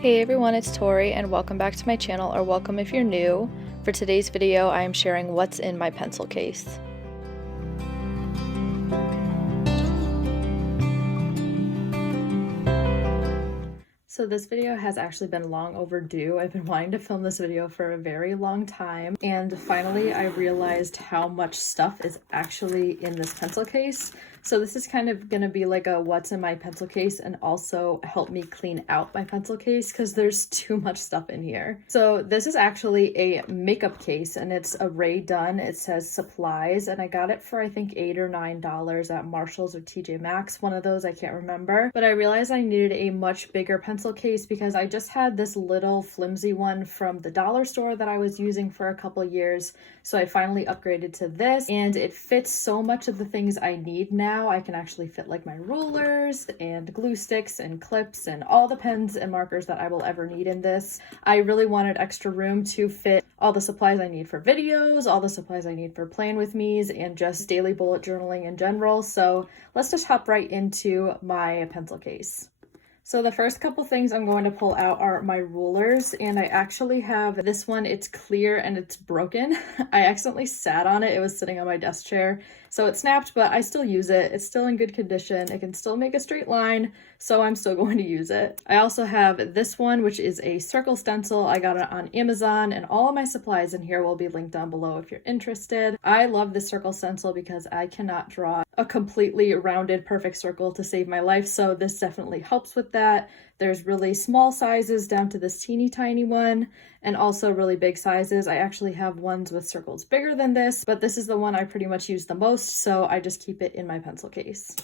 Hey everyone, it's Tori and welcome back to my channel, or welcome if you're new. For today's video, I am sharing what's in my pencil case. So this video has actually been long overdue. I've been wanting to film this video for a very long time, and finally I realized how much stuff is actually in this pencil case. So this is kind of gonna be like a what's in my pencil case and also help me clean out my pencil case because there's too much stuff in here. So this is actually a makeup case and it's a Ray Dunn. It says supplies and I got it for I think $8 or $9 at Marshall's or TJ Maxx, one of those, I can't remember. But I realized I needed a much bigger pencil case because I just had this little flimsy one from the dollar store that I was using for a couple years. So I finally upgraded to this and it fits so much of the things I need now. I can actually fit like my rulers and glue sticks and clips and all the pens and markers that I will ever need in this. I really wanted extra room to fit all the supplies I need for videos, all the supplies I need for playing with me's, and just daily bullet journaling in general. So let's just hop right into my pencil case. So the first couple things I'm going to pull out are my rulers, and I actually have this one. It's clear and it's broken. I accidentally sat on it. It was sitting on my desk chair, so it snapped, but I still use it. It's still in good condition. It can still make a straight line, so I'm still going to use it. I also have this one, which is a circle stencil. I got it on Amazon, and all of my supplies in here will be linked down below if you're interested. I love this circle stencil because I cannot draw a completely rounded perfect circle to save my life, so this definitely helps with that. There's really small sizes down to this teeny tiny one, and also really big sizes. I actually have ones with circles bigger than this, but this is the one I pretty much use the most, so I just keep it in my pencil case.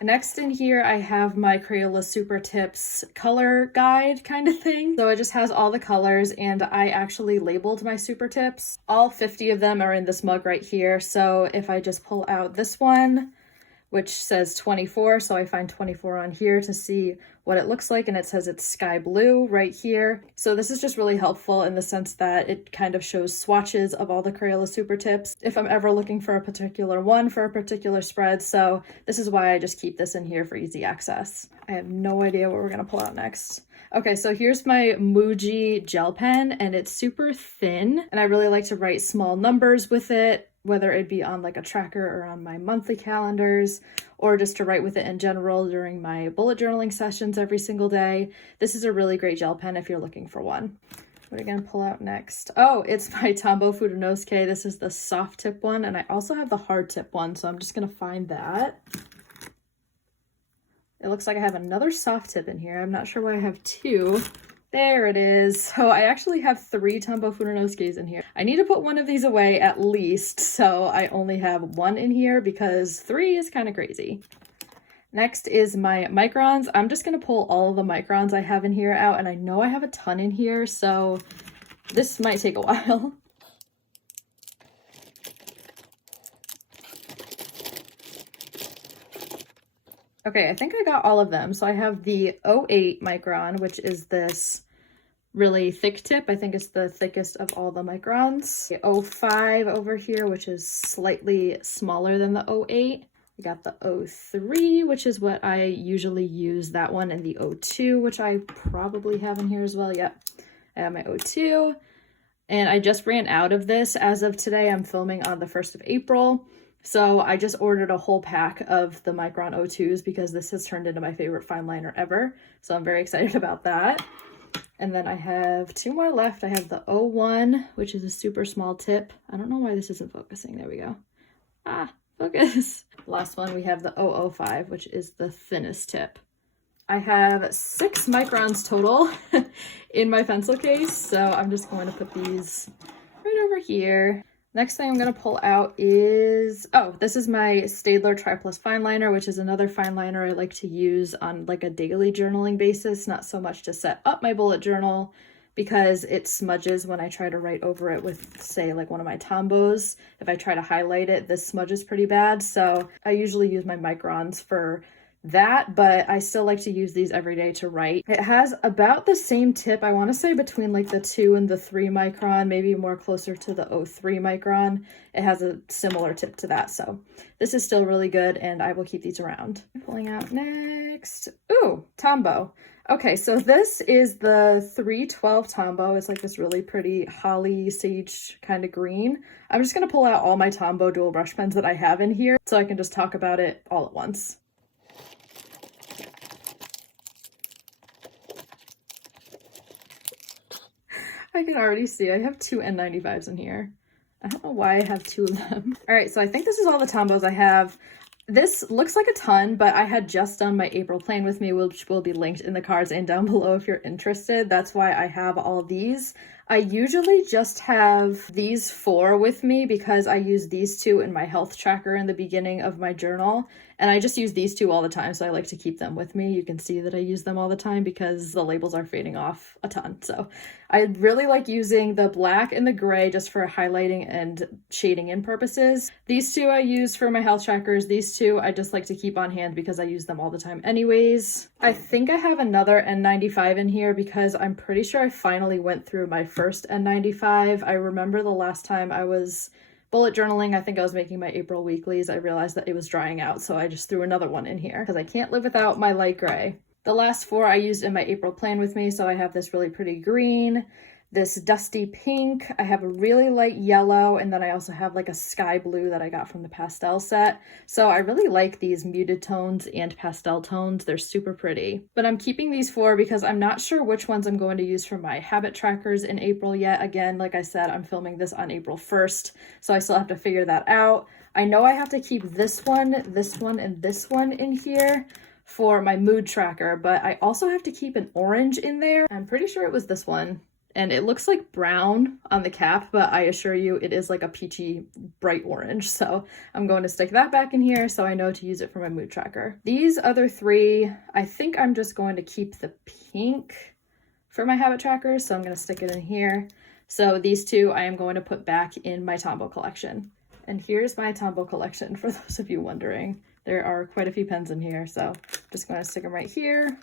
Next in here, I have my Crayola Super Tips color guide kind of thing. So it just has all the colors, and I actually labeled my Super Tips. All 50 of them are in this mug right here. So if I just pull out this one, which says 24, so I find 24 on here to see what it looks like, and it says it's sky blue right here. So this is just really helpful in the sense that it kind of shows swatches of all the Crayola Super Tips if I'm ever looking for a particular one for a particular spread. So this is why I just keep this in here for easy access. I have no idea what we're gonna pull out next. Okay, so here's my Muji gel pen, and it's super thin, and I really like to write small numbers with it, whether it be on like a tracker or on my monthly calendars, or just to write with it in general during my bullet journaling sessions every single day. This is a really great gel pen if you're looking for one. What are we gonna pull out next? Oh, it's my Tombow Fudenosuke. This is the soft tip one, and I also have the hard tip one, so I'm just gonna find that. It looks like I have another soft tip in here. I'm not sure why I have two. There it is. So I actually have 3 Tombow Fudenosukes in here. I need to put one of these away at least, so I only have 1 in here because 3 is kind of crazy. Next is my microns. I'm just going to pull all of the microns I have in here out, and I know I have a ton in here, so this might take a while. Okay, I think I got all of them. So I have the 08 micron, which is this really thick tip. I think it's the thickest of all the microns. The 05 over here, which is slightly smaller than the 08. We got the 03, which is what I usually use, that one, and the 02, which I probably have in here as well. Yep, I have my 02. And I just ran out of this as of today. I'm filming on the 1st of April. So I just ordered a whole pack of the Micron 02s because this has turned into my favorite fine liner ever. So I'm very excited about that. And then I have 2 more left. I have the 01, which is a super small tip. I don't know why this isn't focusing. There we go. Ah, focus. Last one, we have the 005, which is the thinnest tip. I have 6 microns total in my pencil case. So I'm just going to put these right over here. Next thing I'm going to pull out is, oh, this is my Staedtler triplus fineliner, which is another fine liner I like to use on like a daily journaling basis, not so much to set up my bullet journal because it smudges when I try to write over it with, say, like one of my tombows. If I try to highlight it, this smudges pretty bad. So I usually use my microns for that, but I still like to use these every day to write. It has about the same tip, I want to say between like the 2 and the 3 micron, maybe more closer to the 03 micron. It has a similar tip to that, so this is still really good and I will keep these around. Pulling out next, ooh, tombow. Okay, so this is the 312 Tombow. It's like this really pretty holly sage kind of green. I'm just going to pull out all my Tombow dual brush pens that I have in here so I can just talk about it all at once. I can already see I have two N95s in here. I don't know why I have two of them. All right, so I think this is all the Tombows I have. This looks like a ton, but I had just done my April plan with me, which will be linked in the cards and down below if you're interested. That's why I have all these. I usually just have these 4 with me because I use these 2 in my health tracker in the beginning of my journal. And I just use these 2 all the time, so I like to keep them with me. You can see that I use them all the time because the labels are fading off a ton. So I really like using the black and the gray just for highlighting and shading in purposes. These 2 I use for my health trackers. These 2 I just like to keep on hand because I use them all the time anyways. I think I have another N95 in here because I'm pretty sure I finally went through my first N95. I remember the last time I was bullet journaling, I think I was making my April weeklies, I realized that it was drying out, so I just threw another one in here because I can't live without my light gray. The last 4 I used in my April plan with me, so I have this really pretty green, this dusty pink, I have a really light yellow, and then I also have like a sky blue that I got from the pastel set. So I really like these muted tones and pastel tones. They're super pretty. But I'm keeping these 4 because I'm not sure which ones I'm going to use for my habit trackers in April yet. Again, like I said, I'm filming this on April 1st, so I still have to figure that out. I know I have to keep this one, and this one in here for my mood tracker, but I also have to keep an orange in there. I'm pretty sure it was this one. And it looks like brown on the cap, but I assure you it is like a peachy bright orange. So I'm going to stick that back in here so I know to use it for my mood tracker. These other 3, I think I'm just going to keep the pink for my habit trackers. So I'm going to stick it in here. So these 2 I am going to put back in my Tombow collection. And here's my Tombow collection for those of you wondering. There are quite a few pens in here. So I'm just going to stick them right here.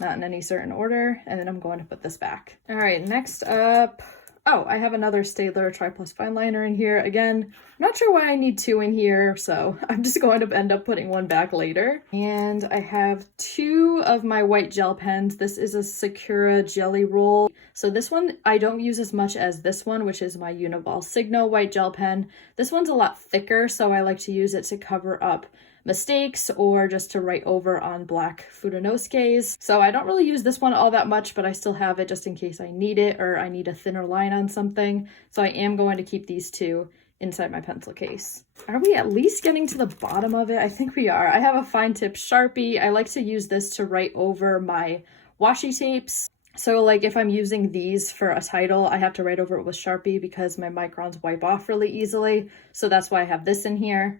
Not in any certain order, and then I'm going to put this back. All right, next up, oh, I have another staedtler triplus fineliner in here. Again, I'm not sure why I need 2 in here, so I'm just going to end up putting one back later. And I have 2 of my white gel pens. This is a Sakura jelly roll. So this one I don't use as much as this one, which is my uniball signo white gel pen. This one's a lot thicker, so I like to use it to cover up mistakes or just to write over on black fudenosukes. So I don't really use this one all that much, but I still have it just in case I need it or I need a thinner line on something. So I am going to keep these 2 inside my pencil case. Are we at least getting to the bottom of it? I think we are. I have a fine tip Sharpie. I like to use this to write over my washi tapes. So like if I'm using these for a title, I have to write over it with Sharpie because my microns wipe off really easily. So that's why I have this in here.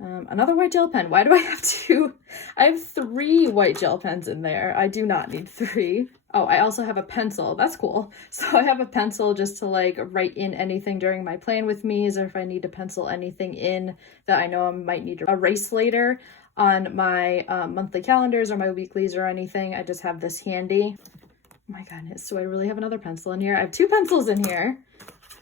Another white gel pen. Why do I have 2? I have 3 white gel pens in there. I do not need 3. Oh, I also have a pencil. That's cool. So I have a pencil just to like write in anything during my plan with me's, or if I need to pencil anything in that I know I might need to erase later on my monthly calendars or my weeklies or anything. I just have this handy. Oh my goodness, do I really have another pencil in here? I have 2 pencils in here.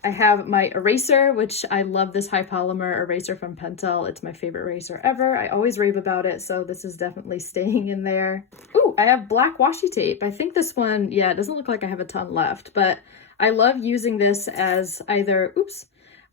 I have my eraser, which I love this hi-polymer eraser from Pentel. It's my favorite eraser ever. I always rave about it, so this is definitely staying in there. Ooh, I have black washi tape. I think this one, yeah, it doesn't look like I have a ton left, but I love using this as either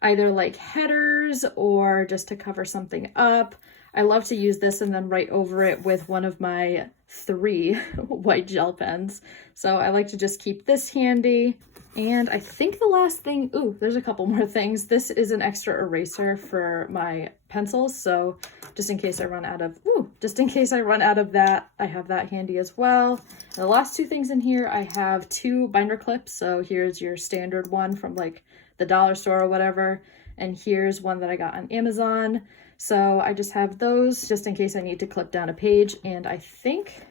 like headers or just to cover something up. I love to use this and then write over it with one of my 3 white gel pens. So I like to just keep this handy. And I think the last thing, ooh, there's a couple more things. This is an extra eraser for my pencils. So just in case I run out of, that, I have that handy as well. And the last 2 things in here, I have 2 binder clips. So here's your standard one from like the dollar store or whatever. And here's one that I got on Amazon. So I just have those just in case I need to clip down a page. And I think,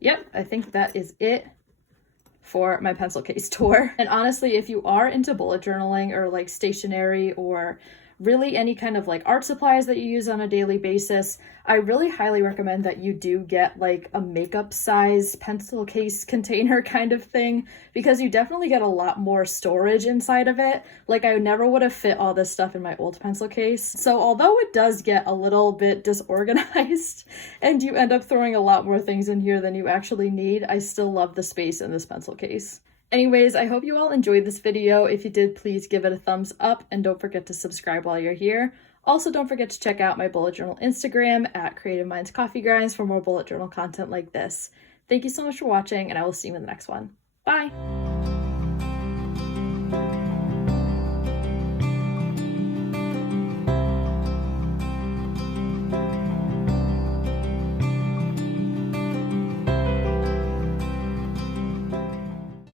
yep, I think that is it for my pencil case tour. And honestly, if you are into bullet journaling or like stationery or really any kind of like art supplies that you use on a daily basis. I really highly recommend that you do get like a makeup size pencil case container kind of thing, because you definitely get a lot more storage inside of it. Like I never would have fit all this stuff in my old pencil case. So although it does get a little bit disorganized and you end up throwing a lot more things in here than you actually need, I still love the space in this pencil case. Anyways, I hope you all enjoyed this video. If you did, please give it a thumbs up and don't forget to subscribe while you're here. Also, don't forget to check out my bullet journal Instagram at Creative Minds Coffee Grinds for more bullet journal content like this. Thank you so much for watching, and I will see you in the next one. Bye!